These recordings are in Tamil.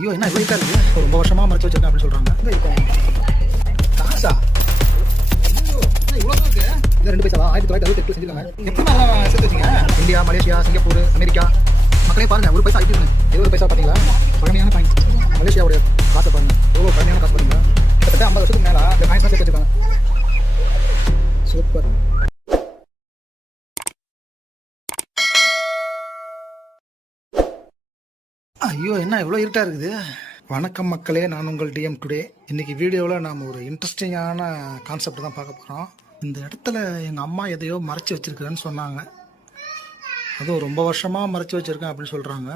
ஐயோ என்ன இவ்வளோ இருக்கு ரொம்ப வருஷமா மறைச்சு வச்சிருக்கேன் அப்படின்னு சொல்றாங்க. எங்க இருக்கும் காசா? இவ்வளோ ரெண்டு பைசா ஆயிரத்தி தொள்ளாயிரத்தி அறுபத்தி எட்டு செஞ்சிருக்காங்க. எப்படி அதெல்லாம் சேர்த்து வச்சீங்க இந்தியா மலேசியா சிங்கப்பூர் அமெரிக்கா. மக்களே பாருங்க ஒரு பைசா ஐடி இருபது பைசா பார்த்தீங்களா? பழமையான காயின் மலேசியாவுடைய காசை பாருங்க. எவ்வளோ பழமையான காசு பாருங்க ஐயோ என்ன இவ்வளோ இருட்டாக இருக்குது? வணக்கம் மக்களே நான் உங்கள் டிஎம் டுடே இன்னைக்கு வீடியோவில் நாம் ஒரு இன்ட்ரெஸ்டிங்கான கான்செப்ட் தான் பார்க்க போகிறோம் இந்த இடத்துல எங்கள் அம்மா எதையோ மறைச்சி வச்சுருக்குறேன்னு சொன்னாங்க. அதுவும் ரொம்ப வருஷமாக மறைச்சி வச்சுருக்கேன் அப்படின்னு சொல்கிறாங்க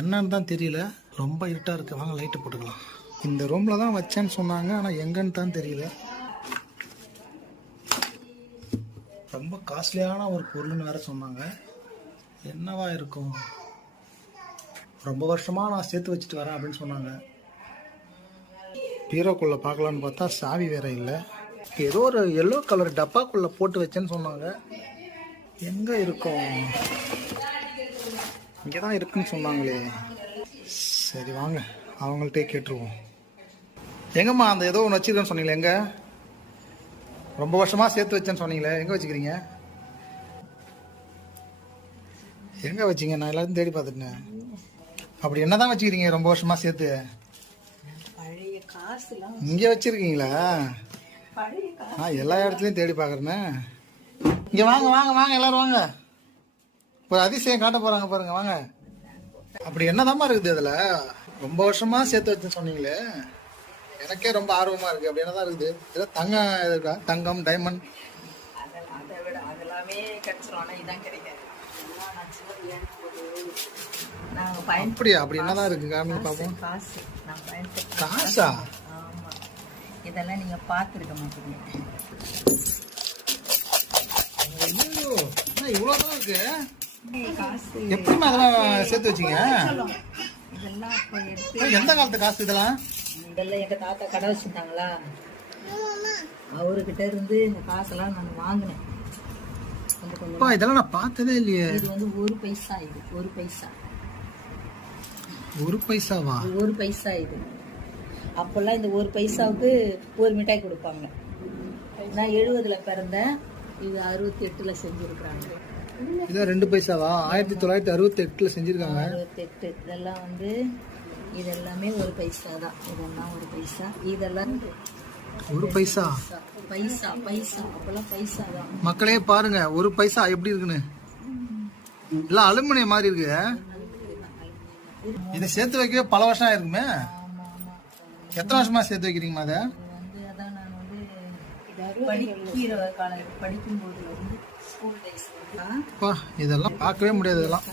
என்னன்னு தான் தெரியல. ரொம்ப இருட்டாக இருக்குது வாங்க லைட்டு போட்டுக்கலாம். இந்த ரூமில் தான் வச்சேன்னு சொன்னாங்க. ஆனால் எங்கன்னு தான் தெரியல. ரொம்ப காஸ்ட்லியான ஒரு பொருள்னு வேறு சொன்னாங்க. என்னவா இருக்கும்? ரொம்ப வருஷமாக நான் சேர்த்து வச்சுட்டு வரேன் அப்படின்னு சொன்னாங்க. பீரோக்குள்ளே பார்க்கலான்னு பார்த்தா சாவி வேற இல்லை. ஏதோ ஒரு எல்லோ கலர் டப்பாக்குள்ளே போட்டு வச்சேன்னு சொன்னாங்க. எங்கே இருக்கும்? இங்கே தான் இருக்குன்னு சொன்னாங்களே. சரி வாங்க அவங்கள்ட்டே கேட்டுருவோம். எங்கம்மா அந்த ஏதோ ஒன்று வச்சிருக்கேன்னு சொன்னீங்களே எங்கே? ரொம்ப வருஷமாக சேர்த்து வச்சேன்னு சொன்னீங்களே எங்கே வச்சுக்கிறீங்க? எங்கே வச்சிங்க? நான் எல்லாத்தையும் தேடி பார்த்துட்டேன். அப்படி என்னதான் வச்சுக்கிறீங்க? ரொம்ப வருஷமா சேர்த்து. இங்க வச்சிருக்கீங்களா? நான் எல்லா இடத்துலயும் தேடி பார்க்கறேனே. இங்க வாங்க வாங்க வாங்க எல்லாரும் வாங்க. ஒரு அதிசயம் காட்ட போறாங்க பாருங்க வாங்க. அப்படி என்னதாம்மா இருக்குது அதுல? ரொம்ப வருஷமா சேர்த்து வச்சு சொன்னீங்களே. எனக்கே ரொம்ப ஆர்வமா இருக்கு. அப்படி என்னதான் இருக்குது? இதுல தங்கம் இருக்கா? தங்கம் டைமண்ட் அதெல்லாமே கிடைச்சிரும். ஆனால் இதான் கிடைக்காது. நாங்கள் பயன் அப்படியா? அப்படி என்னதான் இருக்கு? காமி பாப்போம். காசு. நான் பயன்படுத்த காசா? ஆமாம் இதெல்லாம் நீங்கள் பார்த்துருக்க மாட்டீங்க. ஐயோ என்ன இவ்வளவுதான் இருக்கு? காசு. எப்படிம்மா அதெல்லாம் சேர்த்து வச்சீங்க? இதெல்லாம் எடுத்து எந்த காலத்து காசு இதெல்லாம்? இதெல்லாம் எங்கள் தாத்தா கடை வச்சுருந்தாங்களா? அவர்கிட்ட இருந்து இந்த காசெல்லாம் நான் வாங்கினேன். இதெல்லாம் நான் பார்த்ததே இல்லையே. இது வந்து ஒரு பைசா இது ஒரு பைசா. ஒரு பைசாவா? ஒரு பைசா இது. அப்போல்லாம் இந்த ஒரு பைசாவுக்கு ஒரு மிட்டாய் கொடுப்பாங்க. நான் எழுபதுல பிறந்தேன். இது அறுபத்தி எட்டுல செஞ்சிருக்கிறாங்க. இதான் ரெண்டு பைசாவா? ஆயிரத்தி தொள்ளாயிரத்தி அறுபத்தி எட்டுல செஞ்சிருக்காங்க. அறுபத்தெட்டு. இதெல்லாம் வந்து இதெல்லாமே ஒரு பைசா தான் இதெல்லாம் ஒரு பைசா. இதெல்லாம் ஒரு பைசா? பைசா பைசா. அப்போல்லாம் பைசா தான் மக்களே பாருங்க. ஒரு பைசா எப்படி இருக்குன்னு? எல்லாம் அலுமினியம் மாதிரி இருக்கு. இதை சேர்த்து வைக்கவே பல வருஷம் ஆயிருக்குமே? எத்தனை வருஷமா சேர்த்து வைக்கிறீங்கம்மா அதை இதெல்லாம் பார்க்கவே முடியாது இதெல்லாம்.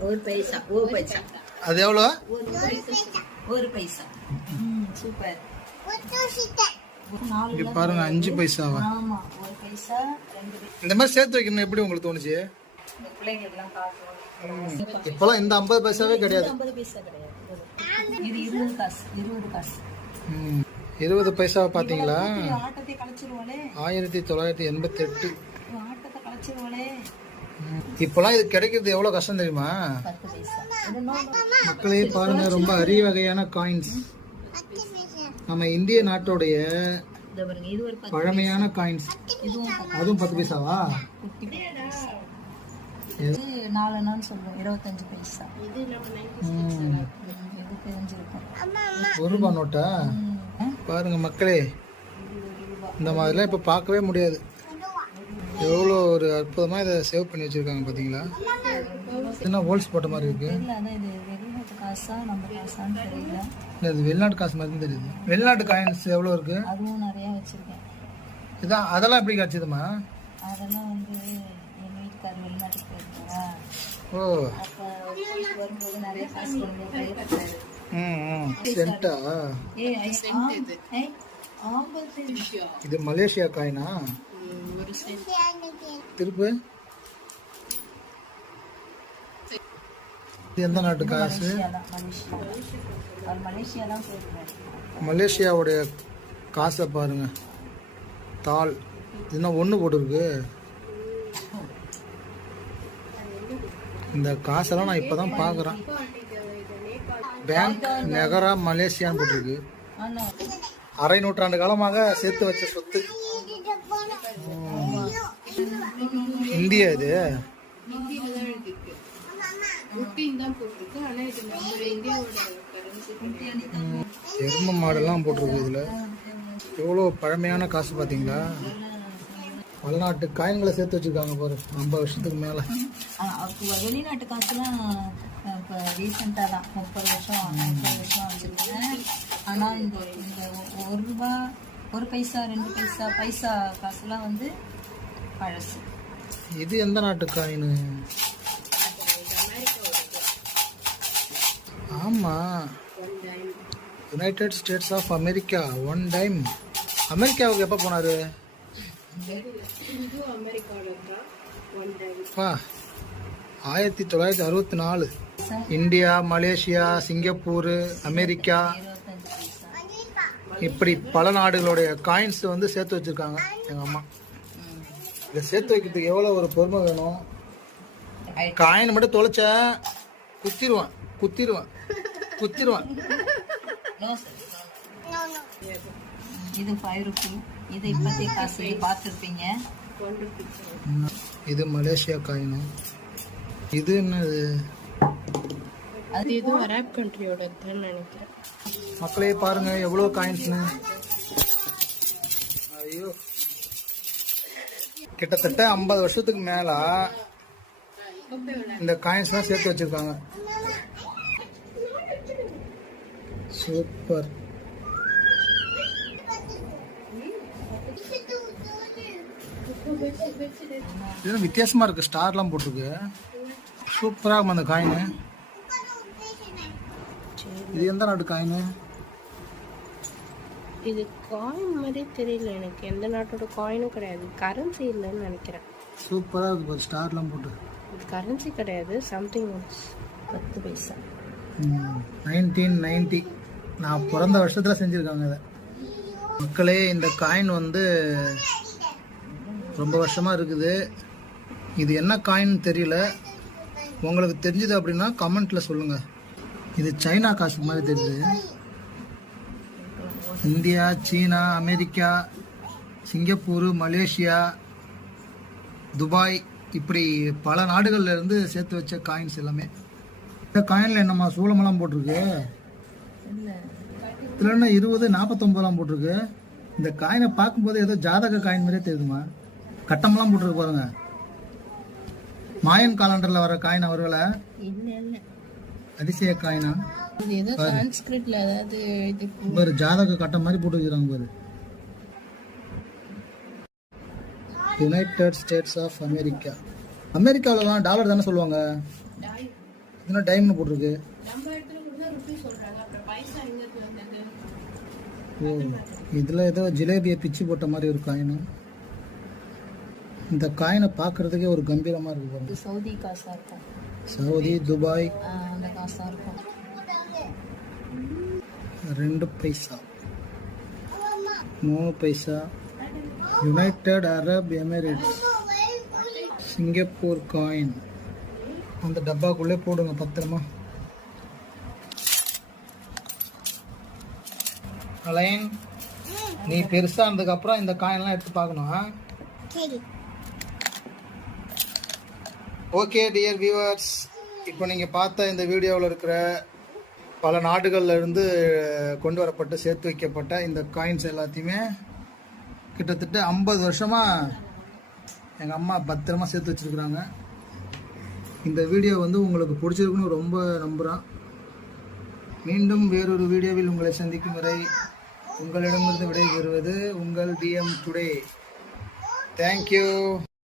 ஒரு பைசா ஒரு பைசா அது எவ்வளோ? ஒரு பைசா சூப்பர் இங்க பாருங்க அஞ்சு பைசாவா? இந்த மாதிரி சேர்த்து வைக்கணும் எப்படி உங்களுக்கு தோணுச்சு? பிள்ளைங்களுக்குலாம் இப்போலாம் இந்த ஐம்பது பைசாவே கிடையாது பைசா இது இருபது காசு இருபது காசு. இருபது பைசாவை பார்த்தீங்களா ஆயிரத்தி தொள்ளாயிரத்தி எண்பத்தி எட்டு இப்போலாம் இது கிடைக்கிறது எவ்வளோ கஷ்டம் தெரியுமா பைசா மக்களே பாருங்க ரொம்ப அரிய வகையான காயின்ஸ் நம்ம இந்திய நாட்டோடைய இந்த பாருங்க இது ஒரு பத்து பழமையான காயின்ஸ் அதுவும் பத்து பைசாவா பைசா நாலு நாள் சொல்லுவோம். இருபத்தஞ்சு பைசா. ம். இது தெரிஞ்சிருக்கும்? ஒரு ரூபா நோட்டா. பாருங்க மக்களே. இந்த மாதிரிலாம் இப்போ பார்க்கவே முடியாது. எவ்வளோ ஒரு அற்புதமாக இதை சேவ் பண்ணி வச்சுருக்காங்க பார்த்தீங்களா என்ன ஹோல்ஸ் போட்ட மாதிரி இருக்கு? தெரியல. அதான் இது வெளிநாட்டு காசா நம்ம காசான்னு தெரியல. இல்லை இது வெளிநாட்டு காசு மாதிரி தெரியுது. வெளிநாட்டு காயின்ஸ் எவ்வளோ இருக்கு? அதுவும் நிறைய வச்சிருக்கேன். இதான் அதெல்லாம் எப்படி கிடச்சிதுமா அதெல்லாம் வந்து வெளிநாட்டுக்கு ஓ அப்ப வரும்போது நிறைய காசு கொண்டு கட்டாரு ஆம்பது இது. மலேசியா காயினா? திருப்பு. இது எந்த நாட்டு காசு? மலேசியாவுடைய காசை பாருங்க. தாள். இது என்ன ஒன்று போட்டிருக்கு. இந்த காசெல்லாம் நான் இப்போ தான் பார்க்குறேன் பேங்க் நெகரா மலேசியான்னு போட்டிருக்கு. அரை நூற்றாண்டு காலமாக சேர்த்து வச்ச சொத்து. இந்தியா இது? எரும மாடெல்லாம் போட்டிருக்கு இதில். எவ்வளோ பழமையான காசு பார்த்தீங்களா பலநாட்டு காயின்களை சேர்த்து வச்சிருக்காங்க பாரு. ஐம்பது வருஷத்துக்கு மேலே. வெளிநாட்டு காசுலாம் இப்போ ரீசெண்டாக தான். முப்பது வருஷம் முப்பது வருஷம் வச்சுருக்கேன் ஆனால் இந்த இந்த ஒரு ரூபா ஒரு பைசா ரெண்டு பைசா பைசா காசுலாம் வந்து பழசு. இது எந்த நாட்டு காயின்? ஆமாம் United States of America one time அமெரிக்காவுக்கு எப்போ போனாரு? ஆயிரத்தி தொள்ளாயிரத்தி அறுபத்தி நாலு. India Malaysia Singapore America. இப்படி பல நாடுகளுடைய காயின்ஸ் வந்து சேர்த்து வச்சிருக்காங்க எங்கள் அம்மா. இதை சேர்த்து வைக்கிறதுக்கு எவ்வளோ ஒரு பொறுமை வேணும்? காயின் மட்டும் தொலைச்ச குத்திடுவான் குத்திடுவான் குத்திடுவான் இது ஃபைவ் ருபி இது இப்போதைய காசு இது பார்த்துருப்பீங்க. இது மலேசியா காயின் இது என்னது? அது இதுவும் அரேப் கண்ட்ரியோட நினைக்கிறேன். மக்களே பாருங்க எவ்வளோ காயின்ஸ்னு ஐயோ. கிட்டத்தட்ட ஐம்பது வருஷத்துக்கு மேல இந்த காயின்ஸ்லாம் சேர்த்து வச்சிருக்காங்க. சூப்பர் இது வித்தியாசமா இருக்கு? ஸ்டார்லாம் போட்டிருக்கு. சூப்பரா இருக்கும் அந்த காயின் இது எந்த நாட்டு காயின் இது காயின் மாதிரி தெரியல எனக்கு. எந்த நாட்டோட காயினும் கிடையாது. கரன்சி இல்லைன்னு நினைக்கிறேன். சூப்பரா இருக்கு ஒரு ஸ்டார்லாம் போட்டு. இது கரன்சி கிடையாது. சம்திங் பத்து பைசா. நைன்டீன் நைன்டி நான் பிறந்த வருஷத்தில் செஞ்சுருக்காங்க இதை. மக்களே இந்த காயின் வந்து ரொம்ப வருஷமாக இருக்குது. இது என்ன காயின்னு தெரியல. உங்களுக்கு தெரிஞ்சது அப்படின்னா கமெண்ட்டில் சொல்லுங்கள் இது சைனா காசு மாதிரி தெரியுது. இந்தியா சீனா அமெரிக்கா சிங்கப்பூர் மலேசியா துபாய் இப்படி பல நாடுகள்ல இருந்து சேர்த்து வச்ச காயின்ஸ் எல்லாமே. இந்த காயின்ல என்னம்மா சூளமெல்லாம் போட்டிருக்கு? இல்லை என்ன இருபது நாற்பத்தொம்பதெல்லாம் போட்டிருக்கு? இந்த காயினை பார்க்கும்போது ஏதோ ஜாதக காயின் மாதிரியே தெரியுதுமா கட்டமெல்லாம் போட்டிருக்கு பாருங்க. மாயன் காலண்டர்ல வர காயின் அவர்களை அதிசய காயினா? பாரு. ஜாதக கட்டம் மாதிரி போட்டு வச்சுருக்காங்க பாரு. யுனைடெட் ஸ்டேட்ஸ் ஆஃப் அமெரிக்கா அமெரிக்காவிலலாம் டாலர் தானே சொல்லுவாங்க? இதுனா டைம்னு போட்டிருக்கு? இதில் ஏதோ ஜிலேபியை பிச்சு போட்ட மாதிரி ஒரு காயின். இந்த காயினை பார்க்கறதுக்கே ஒரு கம்பீரமாக இருக்கு பாருங்க. சவுதி காசாக இருக்கும். Saudi Dubai. அந்த காசாக இருக்கும். ரெண்டு பைசா. மூணு paisa. United Arab Emirates Singapore coin. அந்த டப்பாக்குள்ளே போடுங்க பத்திரமா. அலைன் நீ பெருசா இருந்ததுக்கு அப்புறம் இந்த காயின்லாம் எடுத்து பார்க்கணும் ஆ? ஓகே டியர் வியூவர்ஸ் இப்போ நீங்கள் பார்த்த இந்த வீடியோவில் இருக்கிற பல நாடுகள்லேருந்து கொண்டு வரப்பட்டு சேர்த்து வைக்கப்பட்ட இந்த காயின்ஸ் எல்லாத்தையுமே கிட்டத்தட்ட ஐம்பது வருஷமாக எங்கள் அம்மா பத்திரமாக சேர்த்து வச்சுருக்குறாங்க. இந்த வீடியோ வந்து உங்களுக்கு பிடிச்சிருக்குன்னு ரொம்ப நம்புகிறேன் மீண்டும் வேறொரு வீடியோவில் உங்களை சந்திக்கும் வரை உங்களிடமிருந்து விடை பெறுவது உங்கள் டிஎம் டுடே தேங்க்யூ